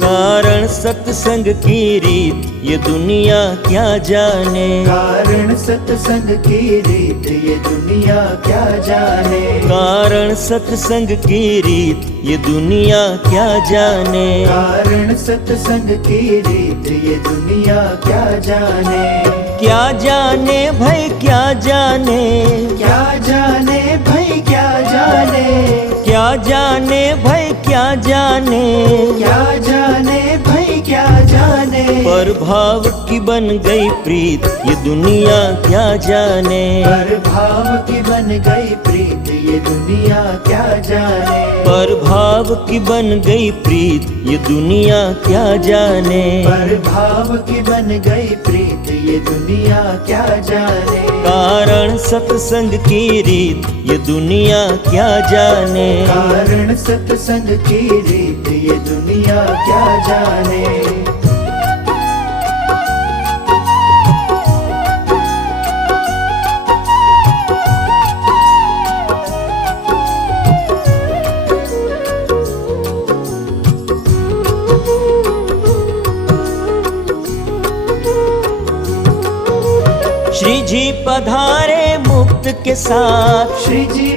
कारण सत्संग की रीत ये दुनिया क्या जाने। कारण सत्संग की रीत ये दुनिया क्या जाने। कारण सत्संग की रीत ये दुनिया क्या जाने। कारण सत्संग की रीत ये दुनिया क्या जाने। क्या जाने भाई क्या जाने। क्या जाने भाई क्या जाने। क्या जाने भाई क्या जाने। क्या जाने भाई क्या जाने। पर भाव की बन गई प्रीत ये दुनिया क्या जाने। पर भाव की बन गई प्रीत ये दुनिया क्या जाने। पर भाव की बन गई प्रीत ये दुनिया क्या जाने। पर भाव की बन गई प्रीत ये दुनिया क्या जाने। कारण सत्संग की रीत ये दुनिया क्या जाने। कारण सत्संग की रीत ये दुनिया क्या जाने। श्री जी पधारे मुक्त के साथ। श्री जी